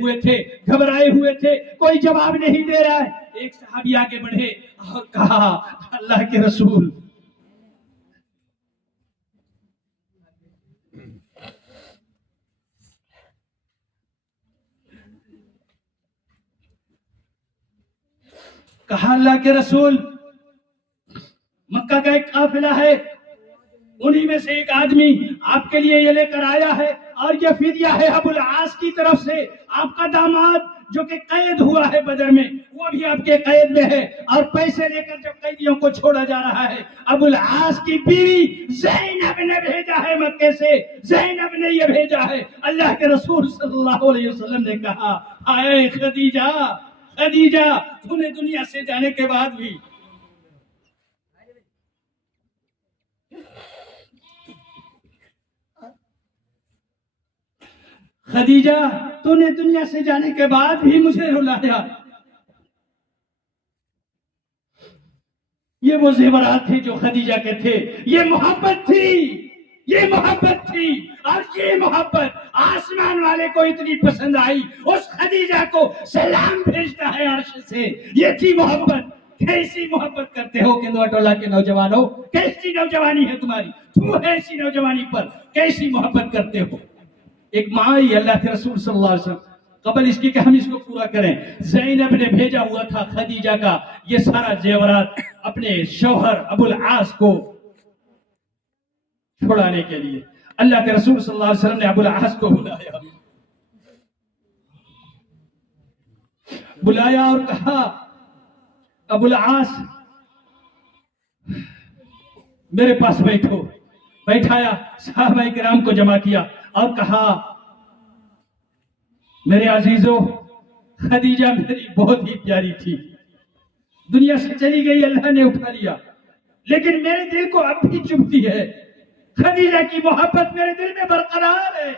ہوئے تھے, گھبرائے ہوئے تھے, کوئی جواب نہیں دے رہا ہے. ایک صحابی آگے بڑھے اور کہا اللہ کے رسول اللہ کے رسول مکہ کا ایک قافلہ ہے, انہی میں سے ایک آدمی آپ کے لیے یہ لے کر آیا ہے اور یہ فدیہ ہے ابو العاص کی طرف سے. آپ کا داماد جو کہ قید ہوا ہے بدر میں, وہ بھی آپ کے قید میں ہے, اور پیسے لے کر جب قیدیوں کو چھوڑا جا رہا ہے, ابو العاص کی بیوی زینب نے بھیجا ہے مکے سے, زینب نے یہ بھیجا ہے. اللہ کے رسول صلی اللہ علیہ وسلم نے کہا اے خدیجہ, خدیجہ تو نے دنیا سے جانے کے بعد بھی خدیجہ تو نے دنیا سے جانے کے بعد بھی مجھے رلایا. یہ وہ زیورات تھے جو خدیجہ کے تھے, یہ محبت تھی, یہ محبت تھی. اور یہ محبت آسمان والے کو اتنی پسند آئی, اس خدیجہ کو سلام بھیجتا ہے عرش سے. یہ تھی محبت. کیسی محبت کرتے ہو کہ ٹولہ کے نوجوانوں, کیسی نوجوانی ہے تمہاری, تم ایسی نوجوانی پر کیسی محبت کرتے ہو. ایک ماں اللہ کے رسول صلی اللہ علیہ وسلم, قبل اس کی کہ ہم اس کو پورا کریں, زینب نے بھیجا ہوا تھا خدیجہ کا یہ سارا زیورات اپنے شوہر ابو العاص کو چھڑانے کے لیے. اللہ کے رسول صلی اللہ علیہ وسلم نے ابو العاص کو بلایا اور کہا ابو العاص میرے پاس بیٹھو. بیٹھایا, صحابہ کرام کو جمع کیا اور کہا میرے عزیزو, خدیجہ میری بہت ہی پیاری تھی, دنیا سے چلی گئی, اللہ نے اٹھا لیا, لیکن میرے دل کو اب بھی چبھتی ہے. خدیجہ کی محبت میرے دل میں برقرار ہے.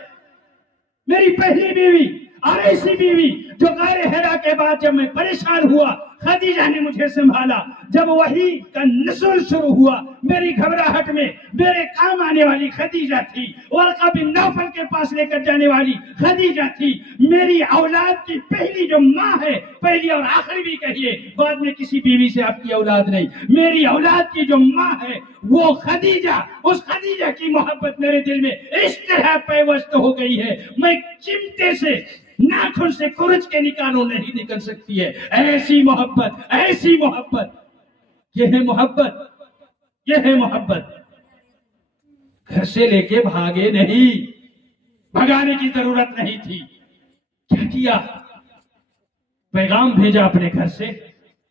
میری پہلی بیوی, اور ایسی بیوی جو غار حرا کے بعد جب میں پریشان ہوا خدیجہ نے مجھے سنبھالا. جب وحی کا نزول شروع ہوا میری گھبراہٹ میں میرے کام آنے والی خدیجہ تھی. ورقہ بن نوفل کے پاس لے کر جانے والی خدیجہ تھی. میری اولاد کی پہلی جو ماں ہے, پہلی اور آخری بھی کہیے, بعد میں کسی بیوی سے آپ کی اولاد نہیں, میری اولاد کی جو ماں ہے وہ خدیجہ. اس خدیجہ کی محبت میرے دل میں اس طرح پیوست ہو گئی ہے, میں چمٹے سے ناخن سے کورچ کے نکالوں نہیں نکل سکتی ہے. ایسی محبت, ایسی محبت, یہ ہے محبت, یہ ہے محبت. گھر سے لے کے بھاگے نہیں, بھگانے کی ضرورت نہیں تھی. کیا کیا؟ پیغام بھیجا اپنے گھر سے.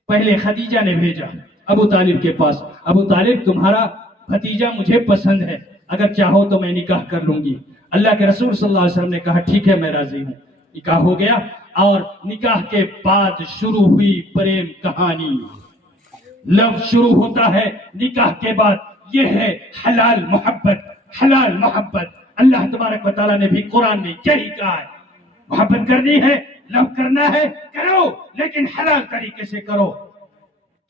پہلے خدیجہ نے بھیجا ابو طالب کے پاس, ابو طالب تمہارا بھتیجا مجھے پسند ہے, اگر چاہو تو میں نکاح کر لوں گی. اللہ کے رسول صلی اللہ علیہ وسلم نے کہا ٹھیک ہے میں راضی ہوں. نکاح ہو گیا, اور نکاح کے بعد شروع ہوئی پریم کہانی. لفظ شروع ہوتا ہے نکاح کے بعد, یہ ہے حلال محبت. حلال محبت اللہ تبارک و تعالیٰ نے بھی قرآن میں یہی کہا ہے, محبت کرنی ہے, لو کرنا ہے کرو, لیکن حلال طریقے سے کرو.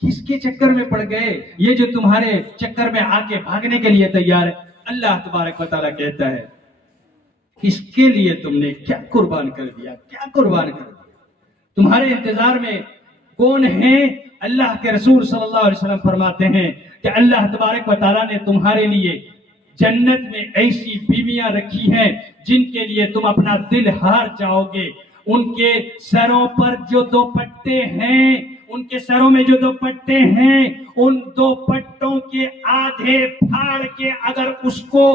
کس کے چکر میں پڑ گئے یہ جو تمہارے چکر میں آ کے بھاگنے کے لیے تیار ہے؟ اللہ تبارک و تعالیٰ کہتا ہے اس کے لیے تم نے کیا قربان کر دیا, کیا قربان کر دیا. تمہارے انتظار میں کون ہیں؟ اللہ کے رسول صلی اللہ علیہ وسلم فرماتے ہیں کہ اللہ تبارک و تعالیٰ نے تمہارے لیے جنت میں ایسی بیویاں رکھی ہیں جن کے لیے تم اپنا دل ہار جاؤ گے. ان کے سروں پر جو دوپٹے ہیں, ان کے سروں میں جو دوپٹے ہیں, ان دوپٹوں کے آدھے پھاڑ کے اگر اس کو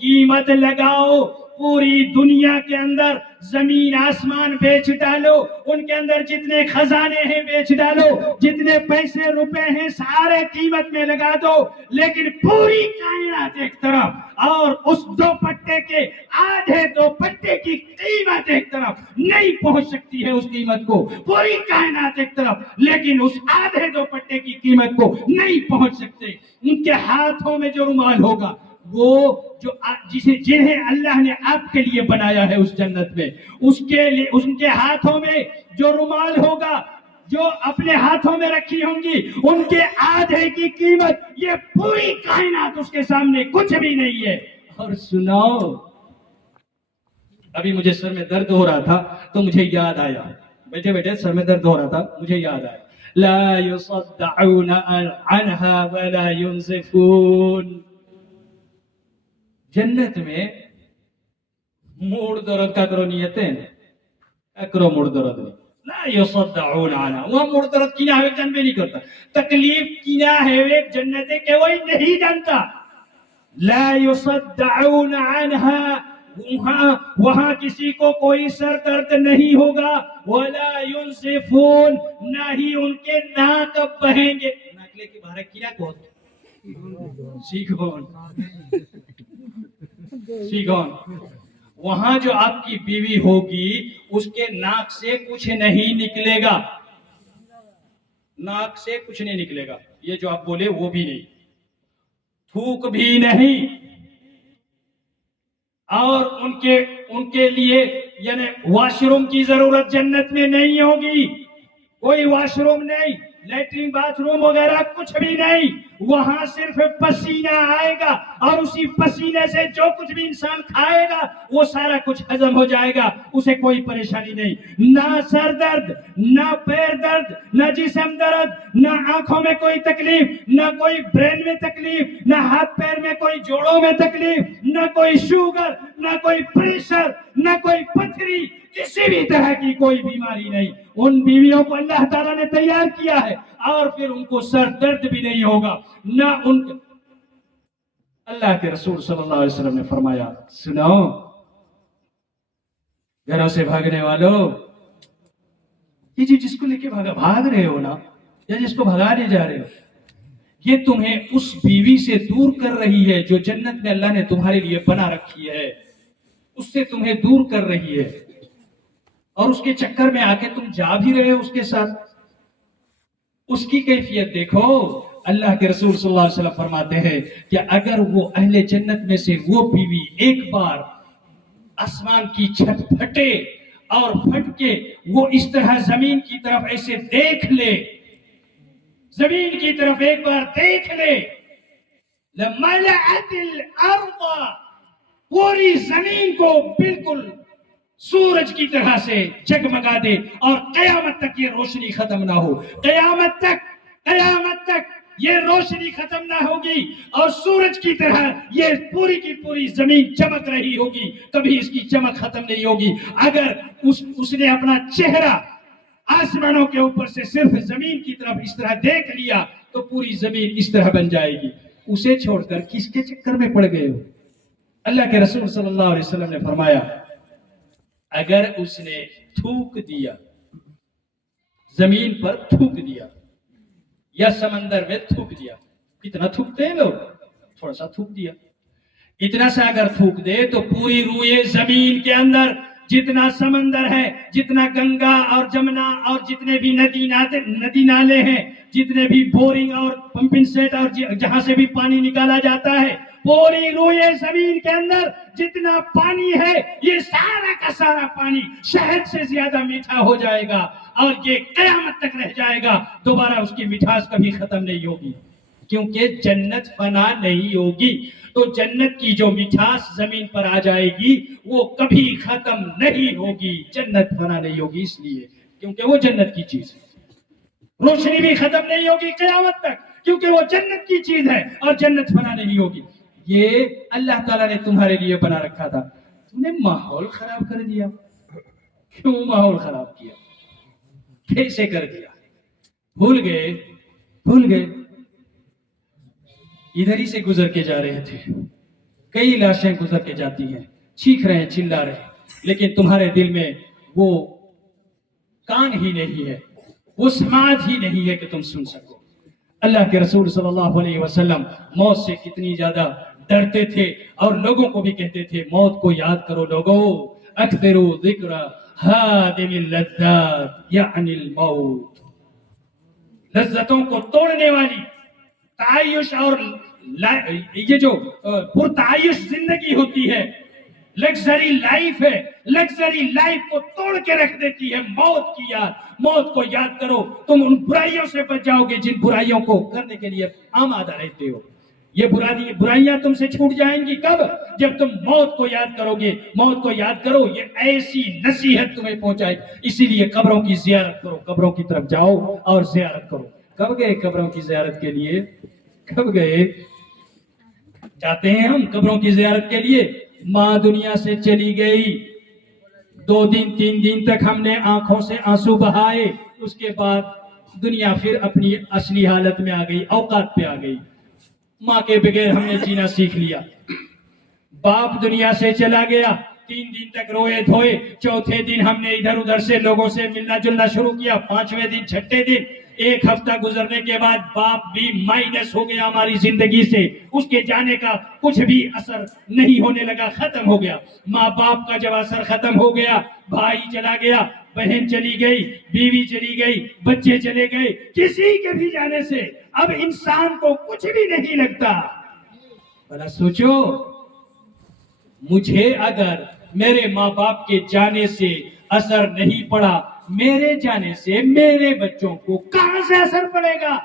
قیمت لگاؤ, پوری دنیا کے اندر زمین آسمان بیچ ڈالو, ان کے اندر جتنے خزانے ہیں بیچ ڈالو, جتنے پیسے روپے ہیں سارے قیمت میں لگا دو, لیکن پوری کائنات ایک طرف اور اس دوپٹے کے آدھے دوپٹے کی قیمت ایک طرف نہیں پہنچ سکتی ہے. اس قیمت کو پوری کائنات ایک طرف, لیکن اس آدھے دوپٹے کی قیمت کو نہیں پہنچ سکتے. ان کے ہاتھوں میں جو رومال ہوگا, وہ جو جنہیں اللہ نے آپ کے لیے بنایا ہے اس جنت میں, اس کے لیے ان کے ہاتھوں میں جو رومال ہوگا, جو اپنے ہاتھوں میں رکھی ہوں گی, ان کے آدھے کی قیمت یہ پوری کائنات اس کے سامنے کچھ بھی نہیں ہے. اور سناؤ ابھی مجھے سر میں درد ہو رہا تھا تو مجھے یاد آیا، بیٹھے بیٹھے سر میں درد ہو رہا تھا، مجھے یاد آیا، لا يصدعون عنها ولا ينزفون. جنت میں موڑ درد کا کرو نیتیں کرو، موڑ درد نہیں. لا يصدعون عنها، وہ موڑ درد کی نہ ہے جن میں نہیں کرتا، تکلیف کی نہ ہے جنت کے کوئی نہیں جانتا. لا يصدعون عنها، وہاں کسی کو کوئی سر درد نہیں ہوگا. ولا ينزفون، نہ ہی ان کے ناک بہیں گے. ناکلے کی بھارک کی نہ کو سیکھون سیکھون. وہاں جو آپ کی بیوی ہوگی اس کے ناک سے کچھ نہیں نکلے گا، ناک سے کچھ نہیں نکلے گا. یہ جو آپ بولے وہ بھی نہیں، تھوک بھی نہیں. اور ان کے لیے یعنی واش روم کی ضرورت جنت میں نہیں ہوگی. کوئی واش روم نہیں، لیٹرین باتھ روم وغیرہ کچھ بھی نہیں. وہاں صرف پسینہ آئے گا اور اسی پسینے سے جو کچھ بھی انسان کھائے گا وہ سارا کچھ ہضم ہو جائے گا، اسے کوئی پریشانی نہیں. نہ سر درد، نہ پیر درد، نہ جسم درد، نہ آنکھوں میں کوئی تکلیف، نہ کوئی برین میں تکلیف، نہ ہاتھ پیر میں کوئی جوڑوں میں تکلیف، نہ کوئی شوگر، نہ کوئی پریشر، نہ کوئی پتھری، کسی بھی طرح کی کوئی بیماری نہیں. ان بیویوں کو اللہ تعالیٰ نے تیار کیا ہے اور پھر ان کو سر درد بھی نہیں ہوگا. نہ ان کو اللہ کے رسول صلی اللہ علیہ وسلم نے فرمایا، سنو گھروں سے بھاگنے والوں، یہ جس کو لے کے بھاگ رہے ہو نا، یا جس کو بھگانے جا رہے ہو، یہ تمہیں اس بیوی سے دور کر رہی ہے جو جنت میں اللہ نے تمہارے لیے بنا رکھی ہے. اس سے تمہیں دور کر رہی ہے اور اس کے چکر میں آ کے تم جا بھی رہے ہو اس کے ساتھ. اس کی کیفیت دیکھو. اللہ کے رسول صلی اللہ علیہ وسلم فرماتے ہیں کہ اگر وہ اہل جنت میں سے وہ بیوی ایک بار آسمان کی چھت پھٹے اور پھٹ کے وہ اس طرح زمین کی طرف ایسے دیکھ لے، زمین کی طرف ایک بار دیکھ لے، لَمَلَأَتِ الْأَرْضَ، پوری زمین کو بالکل سورج کی طرح سے جگمگا دے اور قیامت تک یہ روشنی ختم نہ ہو. قیامت تک یہ روشنی ختم نہ ہوگی اور سورج کی طرح یہ پوری کی پوری زمین چمک رہی ہوگی، کبھی اس کی چمک ختم نہیں ہوگی. اگر اس نے اپنا چہرہ آسمانوں کے اوپر سے صرف زمین کی طرف اس طرح دیکھ لیا تو پوری زمین اس طرح بن جائے گی. اسے چھوڑ کر کس کے چکر میں پڑ گئے ہو؟ اللہ کے رسول صلی اللہ علیہ وسلم نے فرمایا، اگر اس نے تھوک دیا، زمین پر تھوک دیا یا سمندر میں تھوک دیا، کتنا تھوکتے ہیں لوگ، تھوڑا سا تھوک دیا، اتنا سا اگر تھوک دے تو پوری روئے زمین کے اندر جتنا سمندر ہے، جتنا گنگا اور جمنا اور جتنے بھی ندی نالے ہیں، جتنے بھی بورنگ اور پمپنگ سیٹ اور جہاں سے بھی پانی نکالا جاتا ہے، پوری روئے زمین کے اندر جتنا پانی ہے یہ سارا کا سارا پانی شہد سے زیادہ میٹھا ہو جائے گا اور یہ قیامت تک رہ جائے گا. دوبارہ اس کی مٹھاس کبھی ختم نہیں ہوگی، کیونکہ جنت فنا نہیں ہوگی. تو جنت کی جو مٹھاس زمین پر آ جائے گی وہ کبھی ختم نہیں ہوگی. جنت فنا نہیں ہوگی اس لیے کیونکہ وہ جنت کی چیز ہے. روشنی بھی ختم نہیں ہوگی قیامت تک کیونکہ وہ جنت کی چیز ہے اور جنت فنا نہیں ہوگی. یہ اللہ تعالیٰ نے تمہارے لیے بنا رکھا تھا، تم نے ماحول خراب کر دیا. کیوں ماحول خراب کیا؟ کیسے کر دیا؟ بھول گئے. ادھر ہی سے گزر کے جا رہے تھے، کئی لاشیں گزر کے جاتی ہیں، چیخ رہے ہیں، چلا رہے ہیں، لیکن تمہارے دل میں وہ کان ہی نہیں ہے، وہ سماعت ہی نہیں ہے کہ تم سن سکو. اللہ کے رسول صلی اللہ علیہ وسلم موت سے کتنی زیادہ ڈرتے تھے اور لوگوں کو بھی کہتے تھے موت کو یاد کرو لوگو، اکثروا ذکر ہادم اللذات یعنی الموت. لذتوں کو توڑنے والی تعایش اور یہ جو پرتعایش زندگی ہوتی ہے، لگزری لائف ہے، لگزری لائف کو توڑ کے رکھ دیتی ہے موت کی یاد. موت کو یاد کرو، تم ان برائیوں سے بچ جاؤ گے جن برائیوں کو کرنے کے لیے آمادہ رہتے ہو. یہ برائیاں تم سے چھوٹ جائیں گی کب؟ جب تم موت کو یاد کرو گے. موت کو یاد کرو، یہ ایسی نصیحت تمہیں پہنچائے. اسی لیے قبروں کی زیارت کرو، قبروں کی طرف جاؤ اور زیارت کرو. کب گئے قبروں کی زیارت کے لیے؟ کب گئے؟ جاتے ہیں ہم قبروں کی زیارت کے لیے. ماں دنیا سے چلی گئی، 2 دن 3 دن تک ہم نے آنکھوں سے آنسو بہائے. اس کے بعد دنیا پھر اپنی اصلی حالت میں آ گئی، اوقات پہ آ گئی. ماں کے بغیر ہم نے جینا سیکھ لیا. باپ دنیا سے چلا گیا، 3 دن تک روئے دھوئے. 4تھے دن ہم نے ادھر ادھر سے لوگوں سے ملنا جلنا شروع کیا. 5ویں دن 6ٹھے دن 1 ہفتہ گزرنے کے بعد باپ بھی مائنس ہو گیا ہماری زندگی سے. اس کے جانے کا کچھ بھی اثر نہیں ہونے لگا، ختم ہو گیا. ماں باپ کا جب اثر ختم ہو گیا، بھائی چلا گیا، بہن چلی گئی، بیوی چلی گئی، بچے چلے گئے، کسی کے بھی جانے سے اب انسان کو کچھ بھی نہیں لگتا. بھلا سوچو، مجھے اگر میرے ماں باپ کے جانے سے اثر نہیں پڑا، میرے جانے سے میرے بچوں کو کہاں سے اثر پڑے گا؟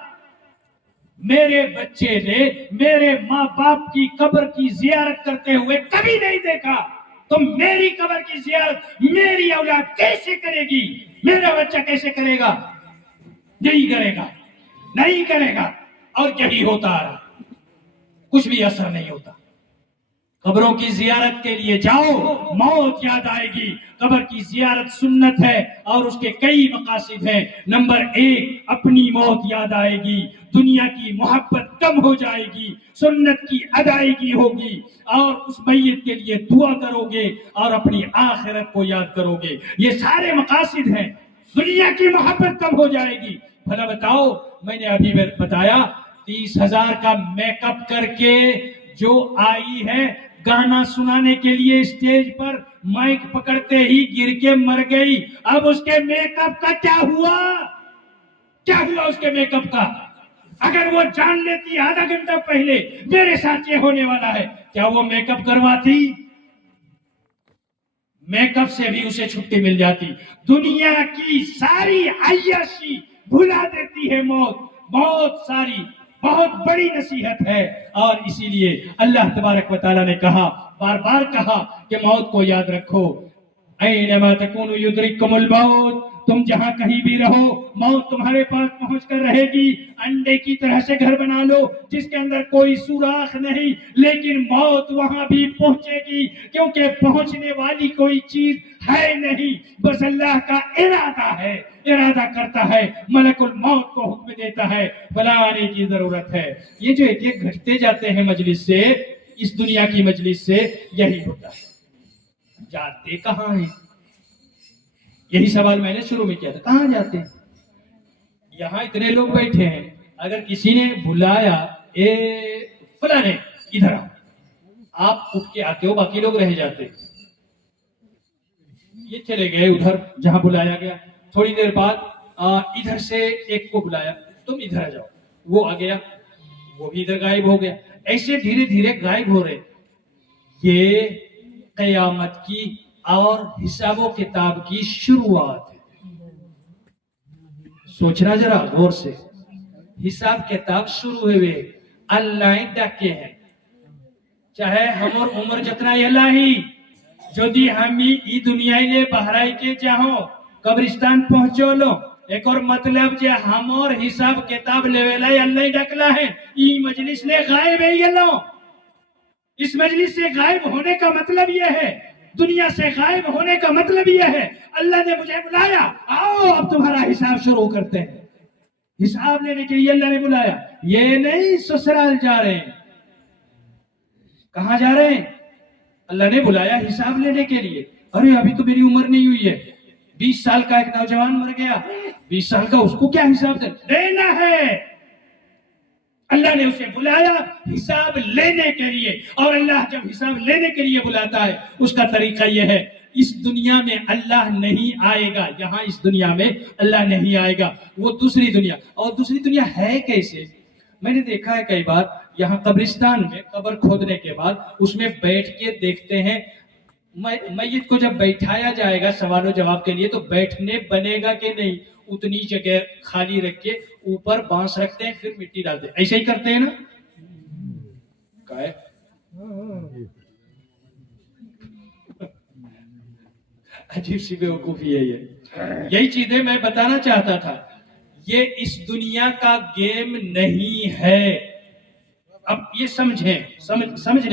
میرے بچے نے میرے ماں باپ کی قبر کی زیارت کرتے ہوئے کبھی نہیں دیکھا، تو میری قبر کی زیارت میری اولاد کیسے کرے گی؟ میرا بچہ کیسے کرے گا؟ نہیں کرے گا، نہیں کرے گا. اور یہی ہوتا ہے، کچھ بھی اثر نہیں ہوتا. قبروں کی زیارت کے لیے جاؤ، موت یاد آئے گی. قبر کی زیارت سنت ہے اور اس کے کئی مقاصد ہیں. نمبر 1، اپنی موت یاد آئے گی، دنیا کی محبت کم ہو جائے گی، سنت کی ادائیگی ہوگی، اور اس میت کے لیے دعا کرو گے اور اپنی آخرت کو یاد کرو گے. یہ سارے مقاصد ہیں. دنیا کی محبت کم ہو جائے گی. بھلا بتاؤ، میں نے ابھی بتایا 30,000 کا میک اپ کر کے جو آئی ہے گانا سنانے کے لیے اسٹیج پر، مائک پکڑتے ہی گر کے مر گئی. اب اس کے میک اپ کا کیا ہوا؟ کیا ہوا اس کے میک اپ کا؟ اگر وہ جان لیتی آدھا گھنٹہ پہلے میرے ساتھ یہ ہونے والا ہے، کیا وہ میک اپ کرواتی؟ میک اپ سے بھی اسے چھٹی مل جاتی. دنیا کی ساری عیاشی بھلا دیتی ہے موت. بہت ساری، بہت بڑی نصیحت ہے. اور اسی لیے اللہ تبارک و تعالیٰ نے کہا، بار بار کہا کہ موت کو یاد رکھو. اینما تکونوا یدرککم الموت، تم جہاں کہیں بھی رہو، موت تمہارے پاس پہنچ کر رہے گی. انڈے کی طرح سے گھر بنا لو جس کے اندر کوئی سوراخ نہیں، لیکن موت وہاں بھی پہنچے گی، کیونکہ پہنچنے والی کوئی چیز ہے نہیں، بس اللہ کا ارادہ ہے. ارادہ کرتا ہے، ملک الموت کو حکم دیتا ہے، بلانے کی ضرورت ہے. یہ جو ایک گھٹتے جاتے ہیں مجلس سے، اس دنیا کی مجلس سے، یہی ہوتا ہے. جاتے کہاں ہیں؟ یہی سوال میں نے شروع میں کیا تھا، کہاں جاتے ہیں؟ یہاں اتنے لوگ بیٹھے ہیں، اگر کسی نے بلایا، اے فلانے ادھر آؤ، آپ اٹھ کے آتے ہو، باقی لوگ رہ جاتے. یہ چلے گئے ادھر جہاں بلایا گیا. تھوڑی دیر بعد ادھر سے ایک کو بلایا، تم ادھر آ جاؤ، وہ آ گیا، وہ بھی ادھر غائب ہو گیا. ایسے دھیرے دھیرے غائب ہو رہے. یہ قیامت کی اور حساب و کتاب کی شروعات ہے. سوچنا ذرا غور سے. حساب کتاب شروع ہوئے، اللہ ڈاکے ہیں، چاہے ہمر عمر جتنا یلاہی যদি আমি এই দুনিয়াইলে বাহরাইকে যাও কবরস্থান পৌঁছলো. ایک اور مطلب جو ہمور حساب کتاب لیولائی اللہ ڈکلا ہے. یہ مجلس لے غائب ہے. یہ لو، اس مجلس سے غائب ہونے کا مطلب یہ ہے، دنیا سے غائب ہونے کا مطلب یہ ہے، اللہ نے مجھے بلایا، آؤ اب تمہارا حساب شروع کرتے ہیں. حساب لینے کے لیے اللہ نے بلایا. یہ نہیں سسرال جا رہے ہیں. کہاں جا رہے ہیں؟ اللہ نے بلایا حساب لینے کے لیے. ارے ابھی تو میری عمر نہیں ہوئی ہے، 20 سال کا ایک نوجوان مر گیا، 20 سال کا، اس کو کیا حساب دینا ہے؟ اللہ نے اسے بلایا حساب لینے کے لیے. اور اللہ جب حساب لینے کے لیے بلاتا ہے، اس کا طریقہ یہ ہے، اس دنیا میں اللہ نہیں آئے گا. یہاں اس دنیا میں اللہ نہیں آئے گا، وہ دوسری دنیا. اور دوسری دنیا ہے کیسے؟ میں نے دیکھا ہے کئی بار یہاں قبرستان میں قبر کھودنے کے بعد اس میں بیٹھ کے دیکھتے ہیں، میت کو جب بیٹھایا جائے گا سوال و جواب کے لیے تو بیٹھنے بنے گا کہ نہیں، اتنی جگہ خالی رکھ کے اوپر بانس رکھتے ہیں، پھر مٹی ڈالتے ہیں. ایسے ہی کرتے ہیں نا؟ کا ہے عجیب سی بیوقوفی ہے یہ. یہی چیزیں میں بتانا چاہتا تھا. یہ اس دنیا کا گیم نہیں ہے. اب یہ سمجھیں, سمجھ